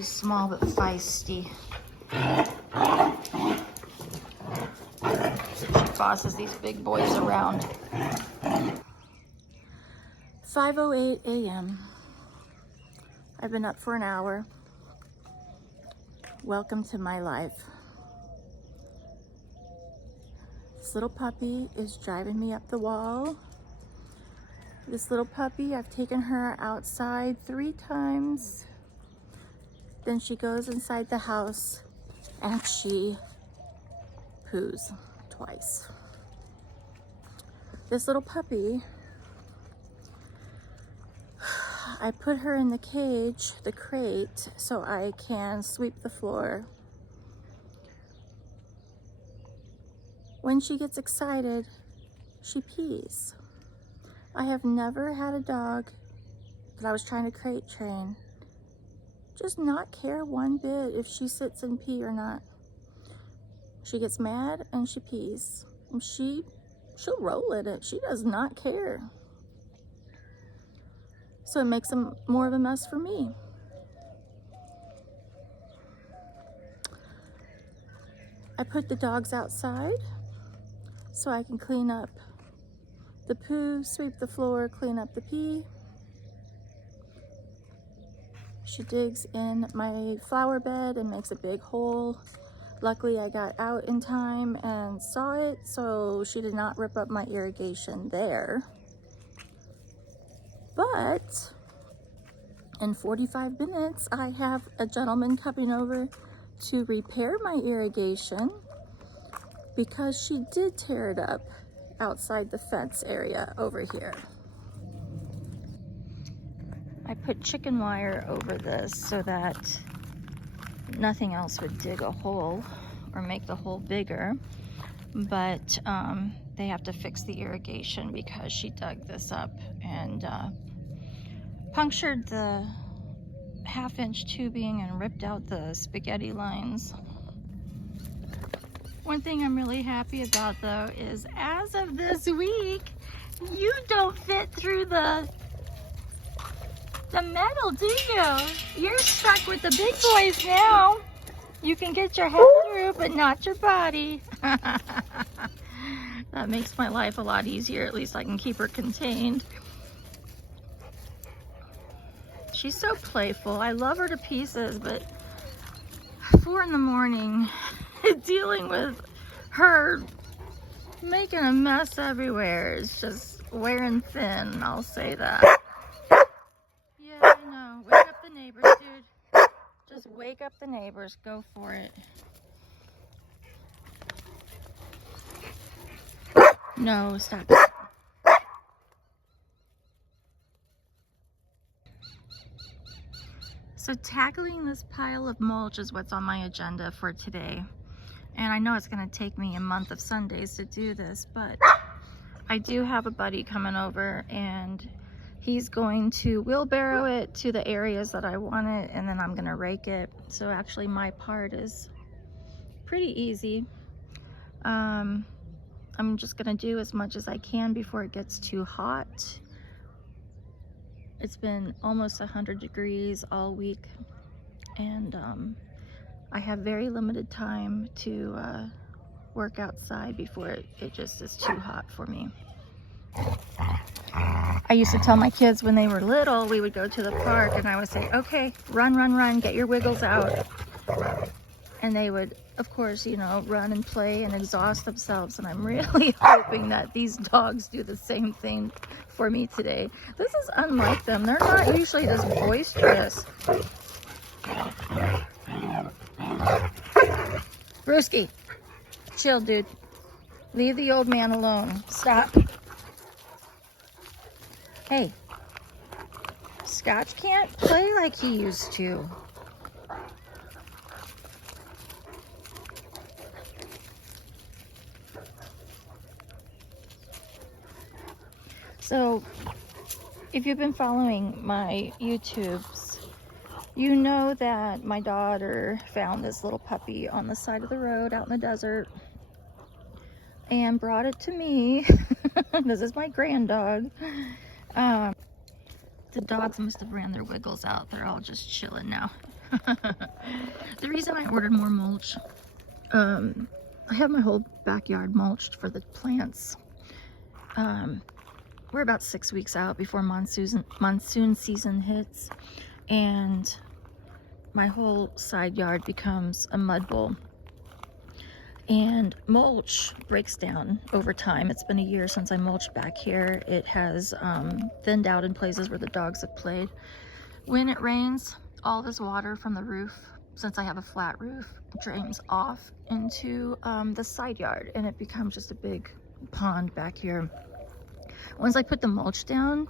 She's small but feisty. She bosses these big boys around. 5:08 a.m. I've been up for an hour. Welcome to my life. This little puppy is driving me up the wall. This little puppy, I've taken her outside 3 times. Then she goes inside the house and she poos twice. This little puppy, I put her in the cage, the crate, so I can sweep the floor. When she gets excited, she pees. I have never had a dog that I was trying to crate train just not care one bit if she sits and pee or not. She gets mad and she pees. And she'll roll in it. She does not care. So it makes more of a mess for me. I put the dogs outside so I can clean up the poo, sweep the floor, clean up the pee. She digs in my flower bed and makes a big hole. Luckily, I got out in time and saw it, so she did not rip up my irrigation there. But in 45 minutes, I have a gentleman coming over to repair my irrigation because she did tear it up outside the fence area over here. I put chicken wire over this so that nothing else would dig a hole or make the hole bigger, but they have to fix the irrigation because she dug this up and punctured the 1/2-inch tubing and ripped out the spaghetti lines. One thing I'm really happy about though is as of this week, you don't fit through the metal, do you? You're stuck with the big boys now. You can get your head through, but not your body. That makes my life a lot easier. At least I can keep her contained. She's so playful. I love her to pieces, but 4 in the morning, dealing with her making a mess everywhere is just wearing thin, I'll say that. Yeah, I know. Wake up the neighbors, dude. Just wake up the neighbors. Go for it. No, stop. So tackling this pile of mulch is what's on my agenda for today. And I know it's going to take me a month of Sundays to do this, but I do have a buddy coming over and he's going to wheelbarrow it to the areas that I want it, and then I'm going to rake it. So actually my part is pretty easy. I'm just going to do as much as I can before it gets too hot. It's been almost 100 degrees all week, and I have very limited time to work outside before it just is too hot for me. I used to tell my kids when they were little, we would go to the park and I would say, okay, run, run, run, get your wiggles out. And they would, of course, you know, run and play and exhaust themselves. And I'm really hoping that these dogs do the same thing for me today. This is unlike them. They're not usually this boisterous. Brewski, chill, dude. Leave the old man alone. Stop. Hey, Scotch can't play like he used to. So, if you've been following my YouTubes, you know that my daughter found this little puppy on the side of the road out in the desert and brought it to me. This is my grand dog. The dogs must have ran their wiggles out. They're all just chilling now. The reason I ordered more mulch, I have my whole backyard mulched for the plants. We're about 6 weeks out before monsoon season hits, and my whole side yard becomes a mud bowl. And mulch breaks down over time. It's been a year since I mulched back here. It has thinned out in places where the dogs have played. When it rains, all this water from the roof, since I have a flat roof, drains off into the side yard, and it becomes just a big pond back here. Once I put the mulch down,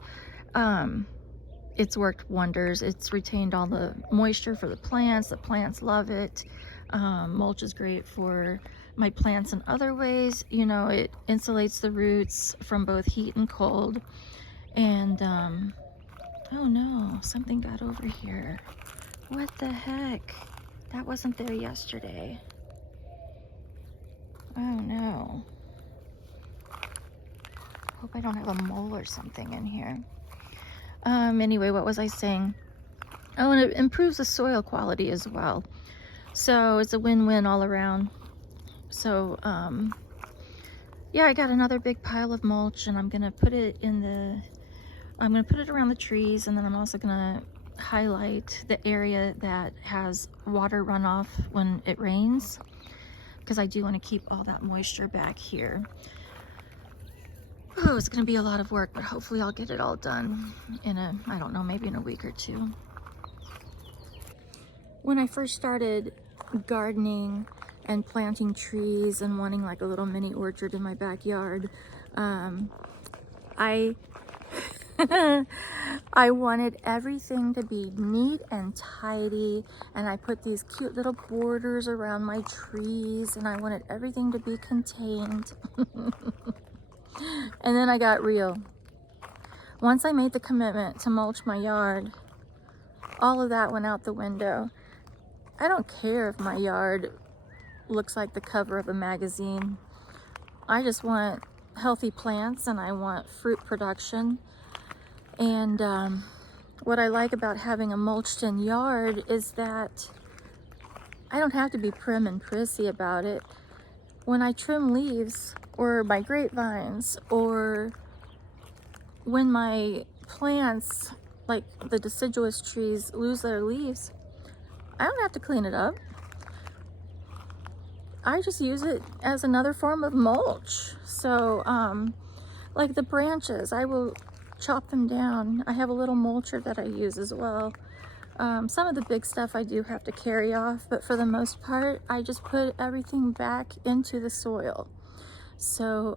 it's worked wonders. It's retained all the moisture for the plants. The plants love it. Mulch is great for my plants in other ways. You know, it insulates the roots from both heat and cold. And oh no, something got over here. What the heck? That wasn't there yesterday. Oh no. Hope I don't have a mole or something in here. Anyway, what was I saying? Oh, and it improves the soil quality as well. So it's a win-win all around. So, yeah, I got another big pile of mulch, and I'm gonna put it around the trees, and then I'm also gonna highlight the area that has water runoff when it rains, because I do want to keep all that moisture back here. Oh, it's gonna be a lot of work, but hopefully I'll get it all done in I don't know, maybe in a week or two. When I first started gardening and planting trees and wanting like a little mini orchard in my backyard, I I wanted everything to be neat and tidy, and I put these cute little borders around my trees, and I wanted everything to be contained. And then I got real. Once I made the commitment to mulch my yard, all of that went out the window. I don't care if my yard looks like the cover of a magazine. I just want healthy plants, and I want fruit production. And what I like about having a mulched in yard is that I don't have to be prim and prissy about it. When I trim leaves, or my grapevines, or when my plants, like the deciduous trees, lose their leaves, I don't have to clean it up. I just use it as another form of mulch. So, like the branches, I will chop them down. I have a little mulcher that I use as well. Some of the big stuff I do have to carry off, but for the most part, I just put everything back into the soil. So,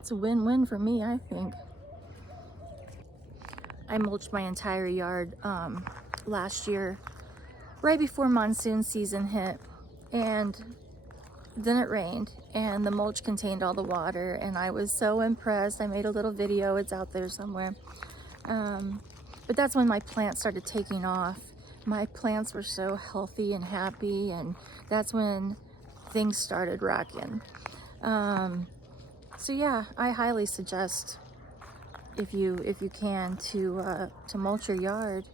it's a win-win for me, I think. I mulched my entire yard last year, right before monsoon season hit, and then it rained, and the mulch contained all the water, and I was so impressed. I made a little video, it's out there somewhere. But that's when my plants started taking off. My plants were so healthy and happy, and that's when things started rocking. So yeah, I highly suggest, if you can, to mulch your yard.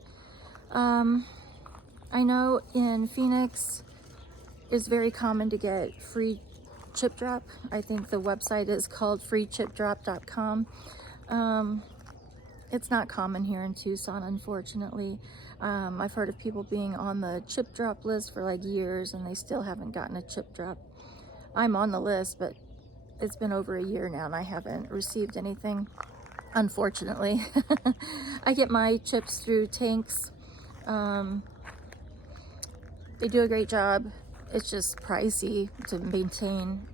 I know in Phoenix it's very common to get free chip drop. I think the website is called freechipdrop.com. It's not common here in Tucson, unfortunately. I've heard of people being on the chip drop list for like years, and they still haven't gotten a chip drop. I'm on the list, but it's been over a year now and I haven't received anything, unfortunately. I get my chips through tanks. They do a great job. It's just pricey to maintain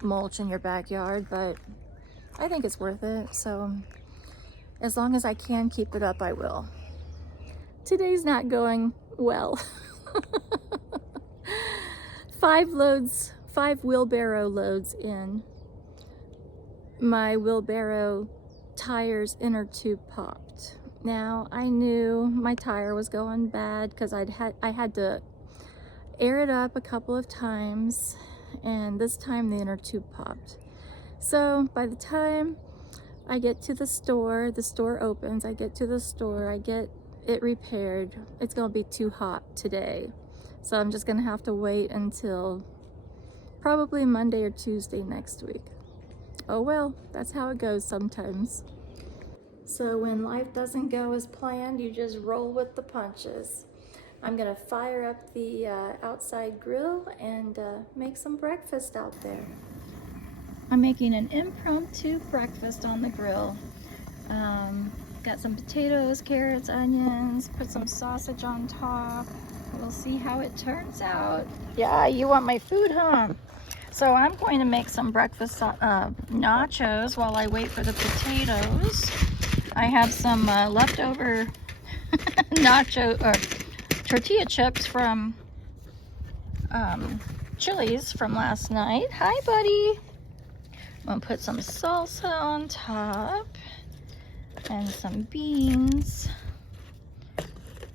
mulch in your backyard, but I think it's worth it. So as long as I can keep it up, I will. Today's not going well. 5 wheelbarrow loads in. My wheelbarrow tire's inner tube popped. Now, I knew my tire was going bad because I had to air it up a couple of times, and this time the inner tube popped. So by the time I get to the store opens, I get to the store, I get it repaired. It's gonna be too hot today. So I'm just gonna have to wait until probably Monday or Tuesday next week. Oh well, that's how it goes sometimes. So when life doesn't go as planned, you just roll with the punches. I'm gonna fire up the outside grill and make some breakfast out there. I'm making an impromptu breakfast on the grill. Got some potatoes, carrots, onions, put some sausage on top. We'll see how it turns out. Yeah, you want my food, huh? So I'm going to make some breakfast nachos while I wait for the potatoes. I have some leftover tortilla chips from Chili's from last night. Hi, buddy. I'm gonna put some salsa on top and some beans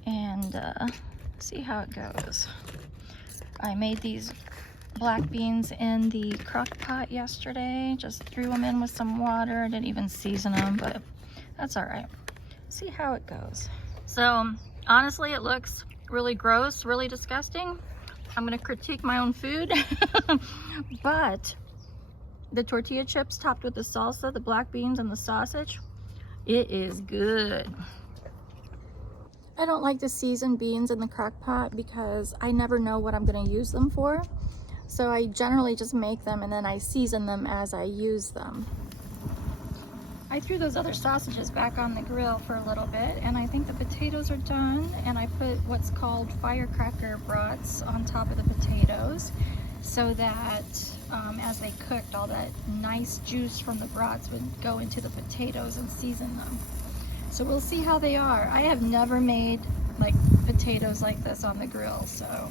and see how it goes. I made these black beans in the crock pot yesterday. Just threw them in with some water. I didn't even season them, but that's all right. See how it goes. So honestly, it looks really gross, really disgusting. I'm gonna critique my own food, but the tortilla chips topped with the salsa, the black beans, and the sausage, it is good. I don't like to season beans in the crock pot because I never know what I'm gonna use them for. So I generally just make them and then I season them as I use them. I threw those other sausages back on the grill for a little bit and I think the potatoes are done, and I put what's called firecracker brats on top of the potatoes so that as they cooked, all that nice juice from the brats would go into the potatoes and season them. So we'll see how they are. I have never made like potatoes like this on the grill, so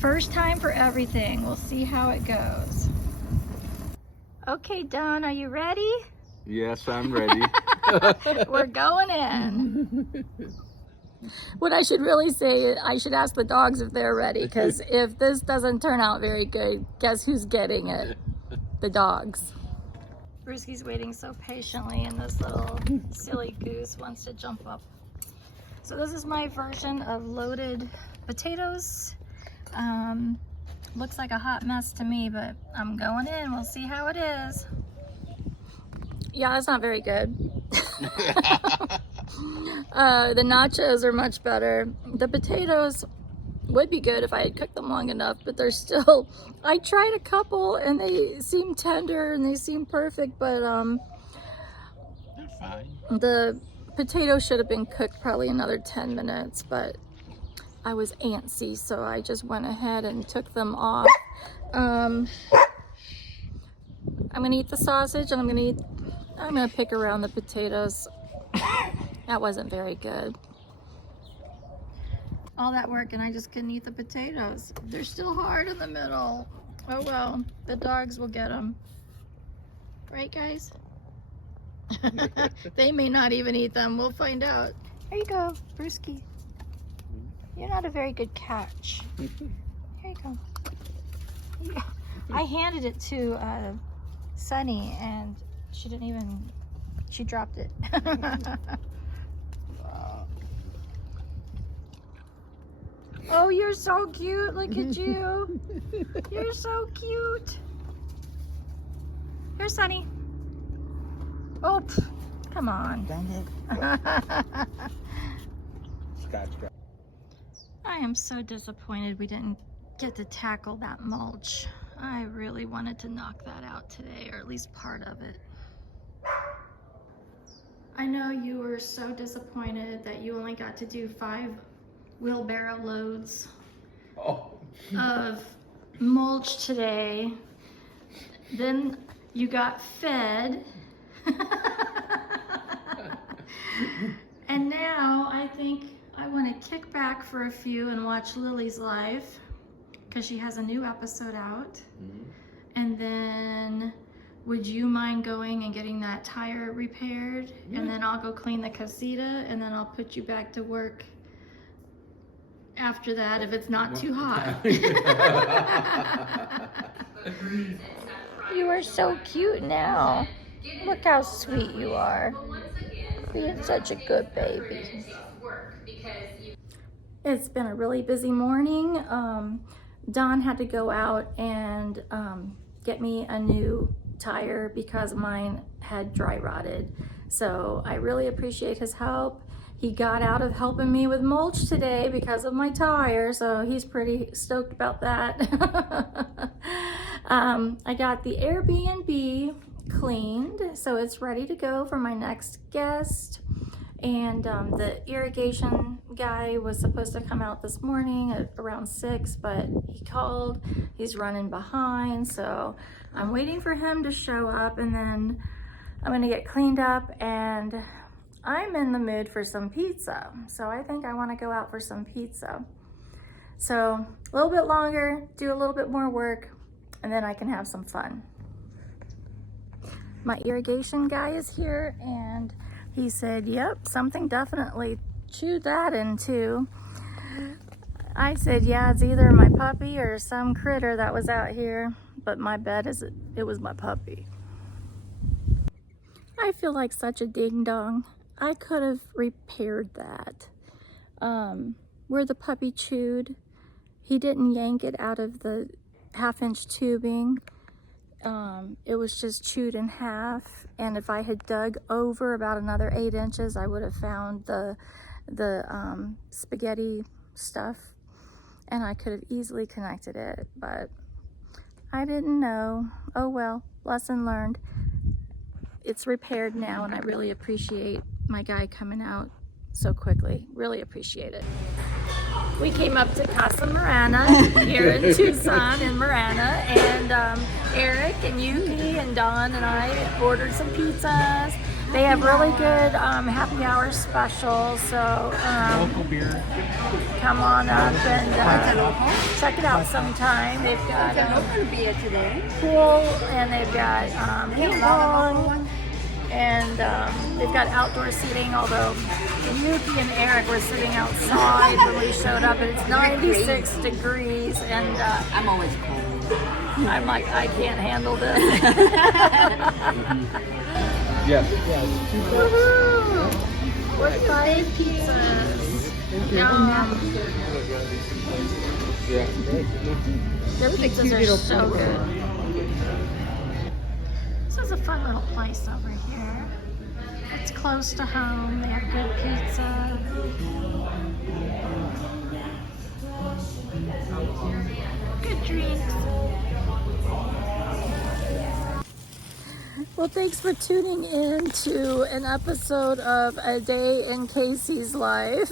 first time for everything. We'll see how it goes. Okay, Don, are you ready? Yes, I'm ready. We're going in. What I should really say is I should ask the dogs if they're ready, because if this doesn't turn out very good, guess who's getting it? The dogs. Brewski's waiting so patiently and this little silly goose wants to jump up. So this is my version of loaded potatoes. Looks like a hot mess to me, but I'm going in. We'll see how it is. Yeah, it's not very good. The nachos are much better. The potatoes would be good if I had cooked them long enough, but they're still, I tried a couple and they seem tender and they seem perfect, but They're fine. the potatoes should have been cooked probably another 10 minutes, but I was antsy, so I just went ahead and took them off. I'm gonna eat the sausage and I'm gonna pick around the potatoes. That wasn't very good. All that work and I just couldn't eat the potatoes. They're still hard in the middle. Oh well, the dogs will get them. Right, guys? They may not even eat them. We'll find out. Here you go, Brewski. You're not a very good catch. Here you go. I handed it to Sunny and she didn't even, she dropped it. Oh, you're so cute. Look at you. You're so cute. Here, Sunny. Oh, come on. I am so disappointed we didn't get to tackle that mulch. I really wanted to knock that out today, or at least part of it. I know you were so disappointed that you only got to do 5 wheelbarrow loads of mulch today. Then you got fed. And now I think I want to kick back for a few and watch Lily's life because she has a new episode out. And then would you mind going and getting that tire repaired? And then I'll go clean the casita and then I'll put you back to work after that if it's not too hot. You are so cute now. Look how sweet you are. Being such a good baby. It's been a really busy morning. Don had to go out and get me a new tire because mine had dry rotted. So I really appreciate his help. He got out of helping me with mulch today because of my tire, so he's pretty stoked about that. I got the Airbnb cleaned, so it's ready to go for my next guest. And the irrigation guy was supposed to come out this morning at around 6, but he called. He's running behind, so I'm waiting for him to show up, and then I'm gonna get cleaned up, and I'm in the mood for some pizza. So I think I wanna go out for some pizza. So a little bit longer, do a little bit more work, and then I can have some fun. My irrigation guy is here, and he said, yep, something definitely chewed that into. I said, yeah, it's either my puppy or some critter that was out here, but my bet is it was my puppy. I feel like such a ding dong. I could have repaired that. Where the puppy chewed, he didn't yank it out of the 1/2-inch tubing. It was just chewed in half, and if I had dug over about another 8 inches, I would have found the spaghetti stuff, and I could have easily connected it, but I didn't know. Oh well, lesson learned. It's repaired now, and I really appreciate my guy coming out so quickly. Really appreciate it. We came up to Casa Marana here in Tucson in Marana, and Eric and Yuki and Don and I ordered some pizzas. They have really good happy hour specials, so Local beer. come on up and check it out sometime. They've got pool, and they've got ping pong, and they've got outdoor seating, although Yuki and Eric were sitting outside when we showed up, and it's 96 degrees, and I'm always cold. I'm like, I can't handle this. Yes. Woohoo! We're 5 pizzas. Yeah. Their pizzas are so good. This is a fun little place over here. It's close to home. They have good pizza. Good drinks. Well, thanks for tuning in to an episode of A Day in Casey's Life.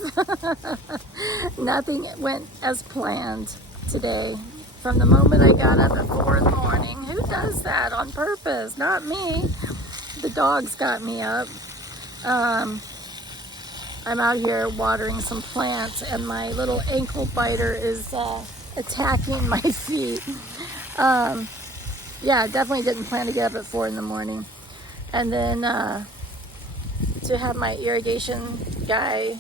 Nothing went as planned today. From the moment I got up at 4 in the morning, who does that on purpose? Not me. The dogs got me up. I'm out here watering some plants, and my little ankle biter is attacking my feet. Yeah, definitely didn't plan to get up at 4 in the morning. And then to have my irrigation guy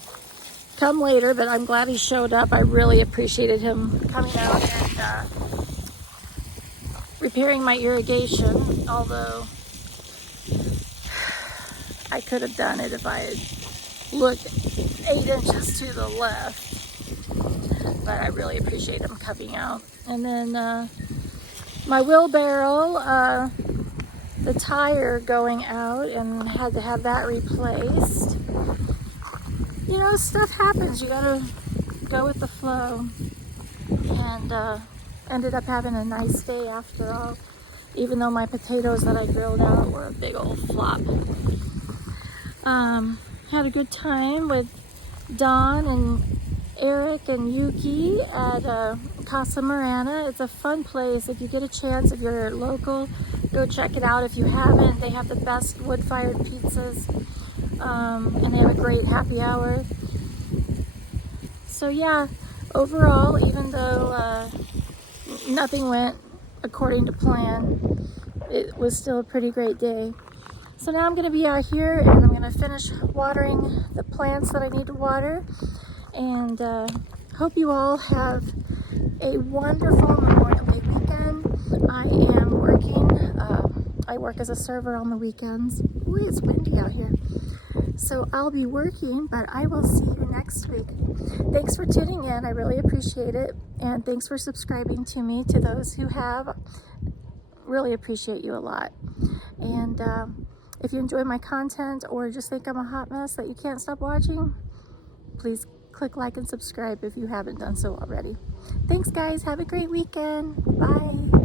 come later, but I'm glad he showed up. I really appreciated him coming out and repairing my irrigation, although I could have done it if I had looked 8 inches to the left. But I really appreciate him coming out. And then my wheelbarrow, the tire going out, and had to have that replaced. You know, stuff happens. You gotta go with the flow. And ended up having a nice day after all, even though my potatoes that I grilled out were a big old flop. Had a good time with Don and Eric and Yuki at Casa Marana. It's a fun place. If you get a chance, if you're local, go check it out. If you haven't, they have the best wood-fired pizzas, and they have a great happy hour. So yeah, overall, even though nothing went according to plan, it was still a pretty great day. So now I'm going to be out here, and I'm going to finish watering the plants that I need to water. And hope you all have a wonderful Memorial Day weekend. I am working. I work as a server on the weekends. Ooh, it's windy out here. So I'll be working, but I will see you next week. Thanks for tuning in. I really appreciate it. And thanks for subscribing to me. To those who have, really appreciate you a lot. And if you enjoy my content or just think I'm a hot mess that you can't stop watching, please click like and subscribe if you haven't done so already. Thanks guys. Have a great weekend. Bye.